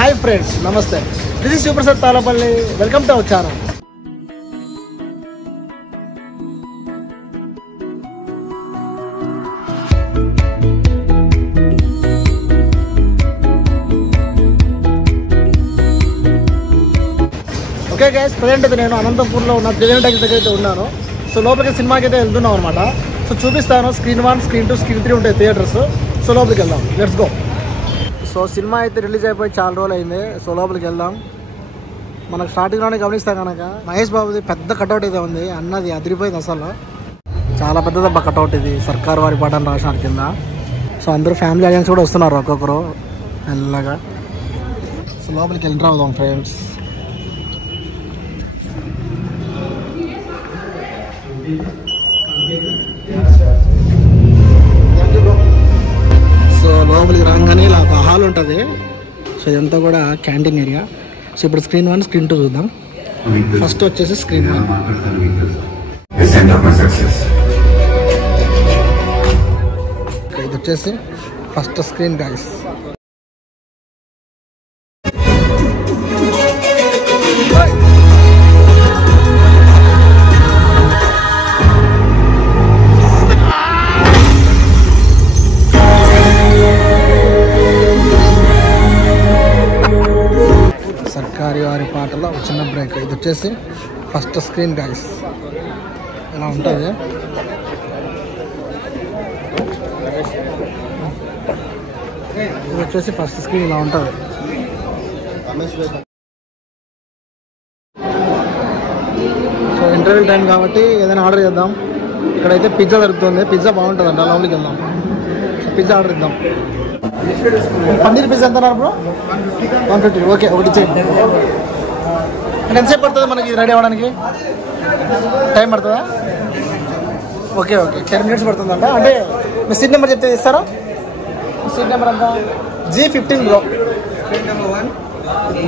Hi friends, నమస్తే. This is Shivaprasad Talapalli. Welcome to our channel. Okay guys, present అయితే నేను అనంతపూర్లో ఉన్న త్రివేణి టాకీస్ దగ్గర అయితే ఉన్నాను. సో లోపలికి సినిమాకి అయితే వెళ్తున్నాం అనమాట. సో చూపిస్తాను. స్క్రీన్ 1, స్క్రీన్ 2, స్క్రీన్ 3 ఉంటాయి థియేటర్స్. సో లోపలికి వెళ్దాం, లెట్స్ గో. సో సినిమా అయితే రిలీజ్ అయిపోయి చాలా రోజులు అయింది. సో లోపలికి వెళ్దాం. మనకు స్టార్టింగ్లోనే గమనిస్తాం కనుక మహేష్ బాబుది పెద్ద కటౌట్ అయితే ఉంది. అన్నది అదిరిపోయింది అసలు. చాలా పెద్దదబ్బ కటౌట్ ఇది. సర్కార్ వారి పాట అని రాసినారు కింద. సో అందరూ ఫ్యామిలీ ఆడియన్స్ కూడా వస్తున్నారు ఒక్కొక్కరు మెల్లగా. సో లోపలికి ఎంటర్ అవుదాం ఫ్రెండ్స్. సో లోపలికి రాగానే ఇలా ఒక హాల్ ఉంటుంది. సో ఇదంతా కూడా క్యాంటీన్ ఏరియా. సో ఇప్పుడు స్క్రీన్ 1, స్క్రీన్ 2 చూద్దాం. ఫస్ట్ వచ్చేసి స్క్రీన్ 1. ఇది వచ్చేసి ఫస్ట్ స్క్రీన్ గైస్. సర్కారీ వారి పాటలో ఒక చిన్న బ్రేక్. ఇది వచ్చేసి ఫస్ట్ స్క్రీన్ గైస్. ఇలా ఉంటుంది. ఇది వచ్చేసి ఫస్ట్ స్క్రీన్ ఇలా ఉంటుంది. సో ఇంటర్వ్యూ టైం కాబట్టి ఏదైనా ఆర్డర్ చేద్దాం. ఇక్కడైతే పిజ్జా దొరుకుతుంది. పిజ్జా బాగుంటుందంట. లోపలికి వెళ్దాం. సో పిజ్జా ఆర్డర్ ఇద్దాం. పన్నీర్ పిజ్జా ఎంత అన్నారు బ్రో? 150. ఓకే, ఒకటి చేయండి. అంటే ఎంతసేపు పడుతుంది మనకి రెడీ అవ్వడానికి? టైం పడుతుందా? ఓకే 10 minutes పడుతుందంట. అంటే మీ సీట్ నెంబర్ చెప్తే ఇస్తారా? మీ సీట్ నెంబర్ అంతా G15 bro.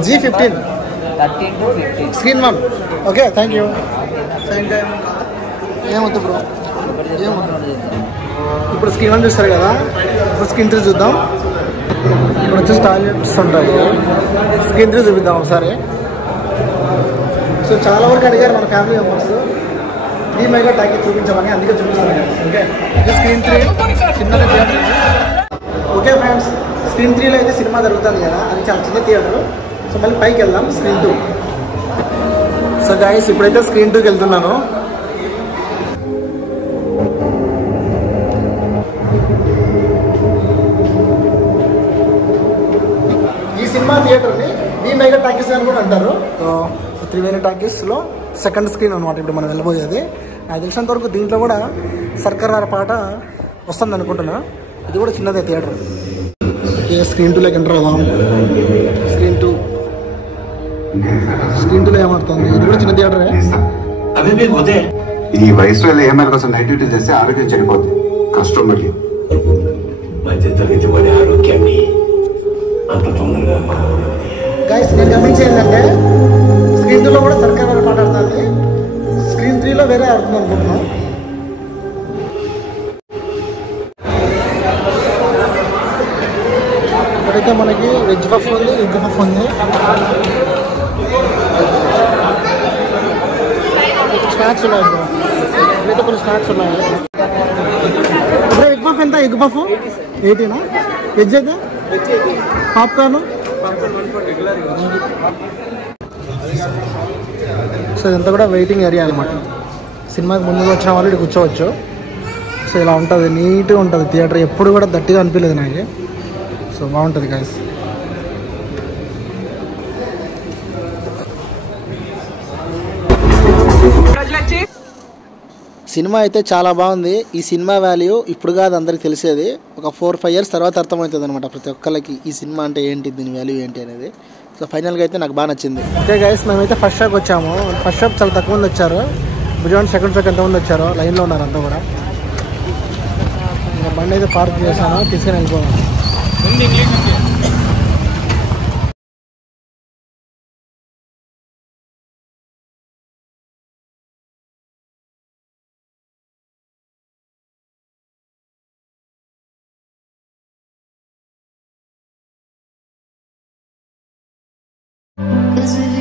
G15 screen 1. Okay, thank you. ఏమవుతుంది బ్రో? ఏమవుతుంది? ఇప్పుడు స్క్రీన్ 1 చూస్తారు కదా. ఇప్పుడు స్క్రీన్ 3 చూద్దాం. ఇక్కడ వచ్చేసి టాయిలెట్స్ ఉంటాయి. స్క్రీన్ 3 చూపిద్దాం ఒకసారి. సో చాలా వరకు అడిగారు మన ఫ్యామిలీ మెంబర్స్ ఈ మెగా టాకీస్ చూపించమని, అందుకే చూపిస్తాను. ఓకే, స్క్రీన్ 3 చిన్నగా థియేటర్. ఓకే ఫ్రెండ్స్, స్క్రీన్ 3లో అయితే సినిమా జరుగుతుంది కదా, అది చాలా చిన్న థియేటర్. సో మళ్ళీ పైకి వెళ్దాం, స్క్రీన్ 2. సో గైస్, ఇప్పుడైతే స్క్రీన్ 2కి వెళ్తున్నాను. ఈ సినిమా థియేటర్ని ఈ మెగా టాకీస్ అని కూడా అంటారు. సో త్రివేణి టాకీస్లో సెకండ్ స్క్రీన్ అనమాట ఇప్పుడు మనం వెళ్ళబోయేది. నాకు తెలిసినంత వరకు దీంట్లో కూడా సర్కార్ వారి పాట వస్తుంది అనుకుంటున్నా. ఇది కూడా చిన్నదే థియేటర్. ఓకే, స్క్రీన్ 2లోకి ఎంటర్ అవుదాం. స్క్రీన్ 2లో ఏమవుతుంది? ఇది కూడా చిన్న థియేటరే. ఈ వయసులో ఏమైనా కోసం నైట్ డ్యూటీ చేస్తే ఆరోగ్యం చెడిపోద్ది. కష్టం. మరి ఆరోగ్యాన్ని గైస్, నేను గమనించేది ఏంటంటే స్క్రీన్ 2లో కూడా సర్కార్ వారి పాట ఆడుతుంది. స్క్రీన్ 3లో వేరే ఆడుతుంది అనుకుంటున్నాం. ఇక్కడైతే మనకి వెజ్ పఫ్ ఉంది, ఎగ్ పఫ్ ఉంది. స్నాక్స్ ఉన్నాయి బ్రో. ఇక్కడైతే కొన్ని స్నాక్స్ ఉన్నాయి. ఇప్పుడు ఎగ్ పఫ్ ఎంత? ఎగ్ పఫ్ 80నా? వెజ్ అయితే పాప్కార్న్. సో ఇదంతా కూడా వెయిటింగ్ ఏరియా అనమాట. సినిమాకి ముందుగా వచ్చిన వాళ్ళు ఇక్కడ కూర్చోవచ్చు. సో ఇలా ఉంటుంది, నీట్గా ఉంటుంది థియేటర్. ఎప్పుడు కూడా దట్టిగా అనిపించలేదు నాకు. సో బాగుంటుంది గైస్. సినిమా అయితే చాలా బాగుంది. ఈ సినిమా వాల్యూ ఇప్పుడు కాదు అందరికి తెలిసేది, ఒక 4-5 years తర్వాత అర్థమవుతుంది అనమాట ప్రతి ఒక్కరికి ఈ సినిమా అంటే ఏంటి, దీని వాల్యూ ఏంటి అనేది. సో ఫైనల్గా అయితే నాకు బాగా నచ్చింది. ఓకే గైస్, మేమైతే ఫస్ట్ షోకి వచ్చాము. ఫస్ట్ షోకి చాలా తక్కువ మంది వచ్చారు. బిజాన్ సెకండ్ షోకి ఎంతమంది వచ్చారో లైన్లో ఉన్నారు అంతా కూడా. ఇంకా బండి అయితే పార్క్ చేశాను, తీసుకుని వెళ్ళిపోయాను. is it